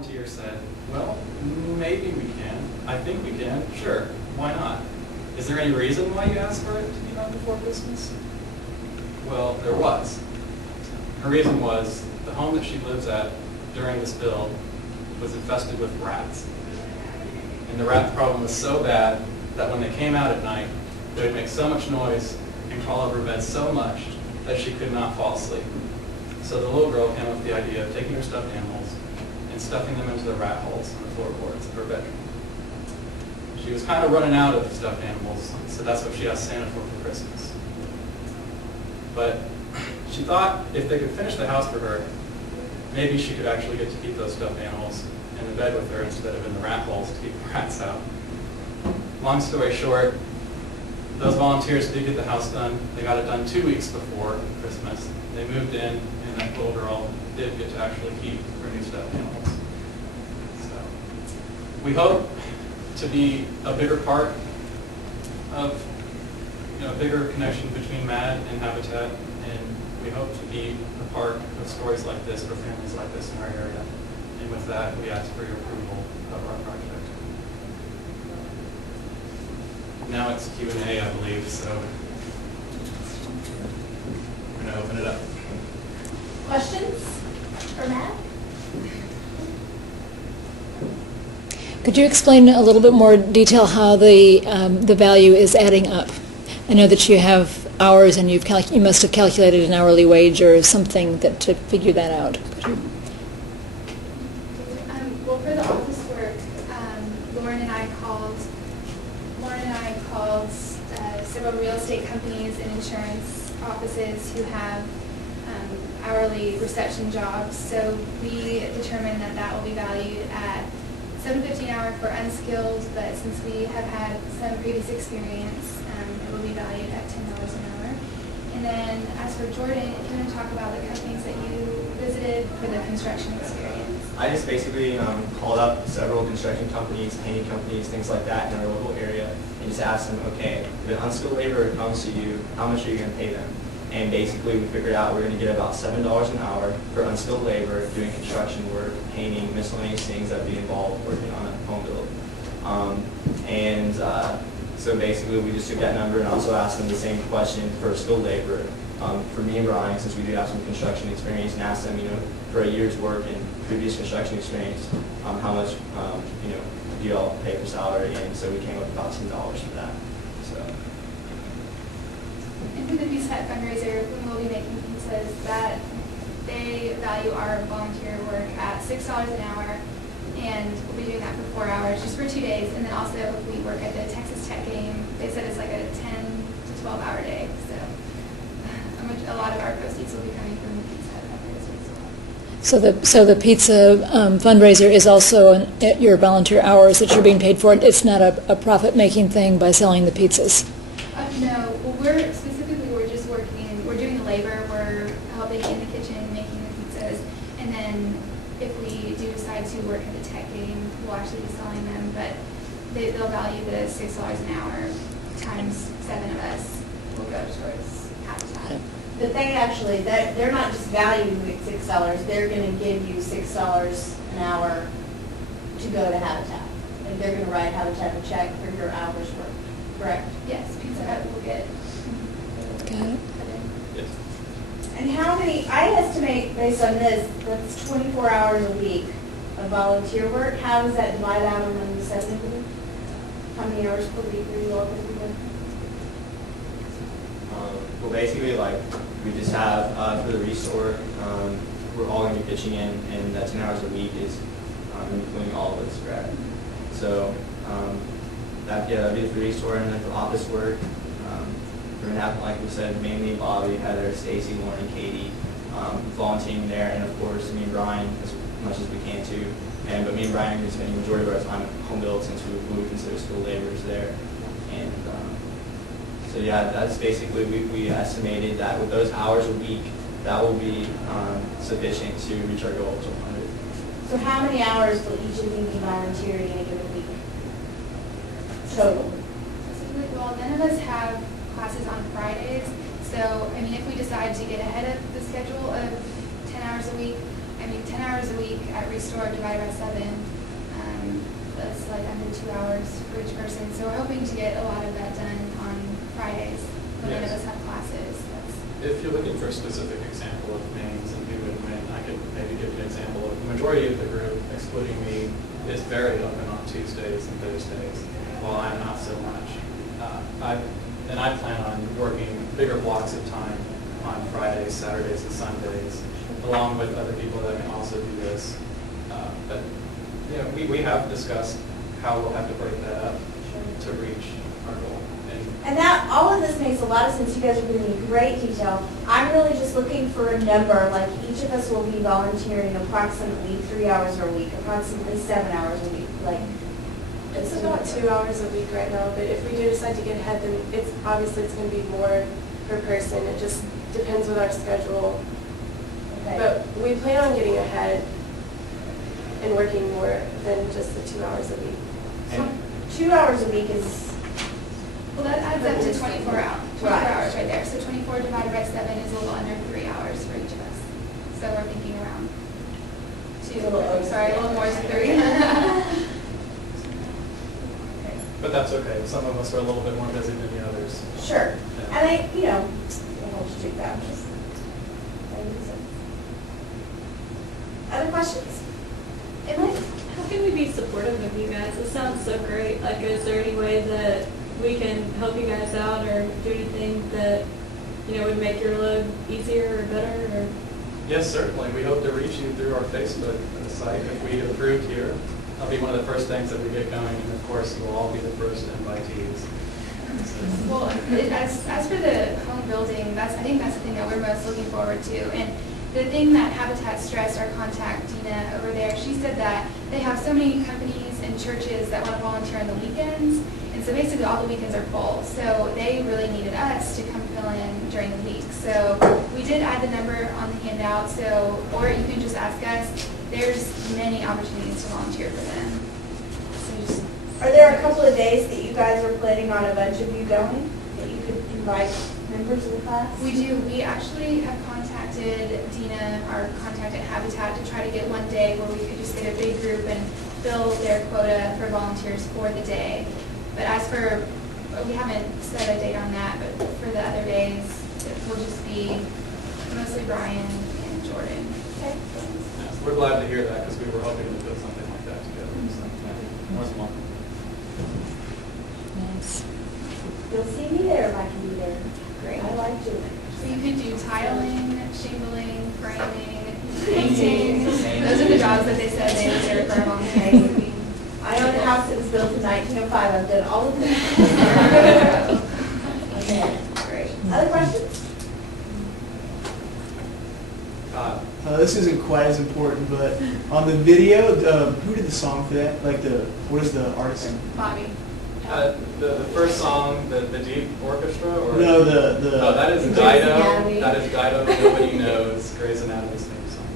volunteer said, well, maybe we can. I think we can. Sure, why not? Is there any reason why you asked for it to be done before Christmas? Well, there was. Her reason was the home that she lives at during the spill was infested with rats. And the rat problem was so bad that when they came out at night, they would make so much noise and crawl over her bed so much that she could not fall asleep. So the little girl came up with the idea of taking her stuffed animals and stuffing them into the rat holes on the floorboards of her bedroom. She was kind of running out of stuffed animals, so that's what she asked Santa for Christmas. But she thought if they could finish the house for her, maybe she could actually get to keep those stuffed animals in the bed with her instead of in the rat holes to keep the rats out. Long story short, those volunteers did get the house done. They got it done 2 weeks before Christmas. They moved in, and that little girl did get to actually keep her new stuffed animals. So we hope to be a bigger part of, a bigger connection between MAD and Habitat, and we hope to be a part of stories like this for families like this in our area. And with that, we ask for your approval of our project. Now it's Q&A, I believe, so we're going to open it up. Questions for Matt? Could you explain a little bit more detail how the value is adding up? I know that you have hours and you must have calculated an hourly wage or something to figure that out. Well, for the office work, Lauren and I called several real estate companies and insurance offices who have hourly reception jobs. So we determined that that will be valued at $7.50 an hour for unskilled, but since we have had some previous experience, it will be valued at $10 an hour. And then as for Jordan, if you want to talk about the companies that you visited for the construction experience. I just basically called up several construction companies, painting companies, things like that in our local area, and just asked them, okay, if an unskilled laborer comes to you, how much are you going to pay them? And basically we figured out we're going to get about $7 an hour for unskilled labor doing construction work, painting, miscellaneous things that would be involved working on a home build. So basically we just took that number and also asked them the same question for skilled labor for me and Brian, since we do have some construction experience, and asked them, for a year's work and previous construction experience, how much, do y'all pay for salary? And so we came up with about $10 for that. So. And for the Pizza Hut fundraiser, when we'll be making pizzas, that they value our volunteer work at $6 an hour, and we'll be doing that for 4 hours, just for 2 days. And then also, if we work at the Texas Tech game, they said it's like a 10 to 12 hour day. So a lot of our proceeds will be coming from the Pizza Hut fundraiser as well. So the pizza fundraiser is also at your volunteer hours that you're being paid for. It's not a profit-making thing by selling the pizzas. No, well, we're just working. We're doing the labor. We're helping in the kitchen, making the pizzas, and then if we do decide to work at the tech game, we'll actually be selling them. But they'll value the $6 an hour times 7 of us will go towards Habitat. But they actually, they're not just valuing it $6. They're going to give you $6 an hour to go to Habitat. And they're going to write Habitat a check for your hours worked, correct? Yes, Pizza Hut will get. Got it. Yes. And how many, I estimate based on this, that's 24 hours a week of volunteer work. How does that divide out among the 7 of you? How many hours per week are you all going to be doing? Well, basically, we just have, for the restore, we're all going to be pitching in, and that 10 hours a week is including all of us, correct? So, that'd be the restore, and then for office work, we're going to have, like we said, mainly Bobby, Heather, Stacy, Lauren, and Katie volunteering there, and of course, me and Brian, as much as we can too. But me and Brian are going to be spending the majority of our time at home build since we consider skilled laborers there. And so yeah, that's basically, we estimated that with those hours a week, that will be sufficient to reach our goal of 100. So how many hours will each of you be volunteering in a given week? Total. Well, none of us have classes on Fridays, so if we decide to get ahead of the schedule of 10 hours a week, I mean, 10 hours a week at Restore divided by 7, that's like under 2 hours for each person. So we're hoping to get a lot of that done on Fridays when none of us have classes. If you're looking for a specific example of names and who would win, I could maybe give you an example of the majority of the group, excluding me, is very open on Tuesdays and Thursdays, while I'm not so much. I plan on working bigger blocks of time on Fridays, Saturdays, and Sundays, along with other people that can also do this. But you know, we have discussed how we'll have to break that up to reach our goal. And that, all of this makes a lot of sense. You guys are giving me great detail. I'm really just looking for a number, like each of us will be volunteering approximately 3 hours a week, approximately 7 hours a week, like. It's about 2 hours a week right now, but if we do decide to get ahead, then it's obviously it's going to be more per person. It just depends with our schedule. Okay. But we plan on getting ahead and working more than just the 2 hours a week. So 2 hours a week is, Well, that adds up to 24 hours. 24 Right. hours right there. So 24 divided by 7 is a little under 3 hours for each of us. So we're thinking around A little over. Sorry, a little more than 3. But that's okay. Some of us are a little bit more busy than the others. sure. Yeah. And I, you know, I'll just do that. Just, other questions? Emily? How can we be supportive of you guys? It sounds so great. Like, is there any way that we can help you guys out or do anything that, you know, would make your load easier or better? Or? Yes, certainly. We hope to reach you through our Facebook site. If we get approved here, that'll be one of the first things that we get going. And of course, you'll all be the first invitees. Well, as for the home building, I think that's the thing that we're most looking forward to. And the thing that Habitat stressed, our contact Dina over there, she said that they have so many companies and churches that want to volunteer on the weekends, and so basically all the weekends are full. So they really needed us to come fill in during the week. So we did add the number on the handout. So, or you can just ask us. There's many opportunities to volunteer for them. So just, Are there a couple of days that you guys are planning on a bunch of you going, that you could invite members of the class? we do. We actually have contacted Dina, our contact at Habitat, to try to get one day where we could just get a big group and fill their quota for volunteers for the day. But as for, we haven't set a date on that, but for the other days, it will just be mostly Brian and Jordan. Okay. Yes, we're glad to hear that because we were hoping to put something like that together. So, yeah, once more. Nice. You'll see me there if I can be there. Great. I like doing it. So you could do tiling, shingling, framing, painting. Those are the jobs that they said they reserved for our volunteers. I own a house that was built in 1905. I've done all of that. Okay. Great. Other questions? This isn't quite as important, but on the video, who did the song for that? Like what is the artist? Bobby. The first song, the Deep Orchestra? Or No, the. Oh, that is Grey's Dido. Anatomy. That is Dido. Nobody knows Grey's Anatomy's theme song.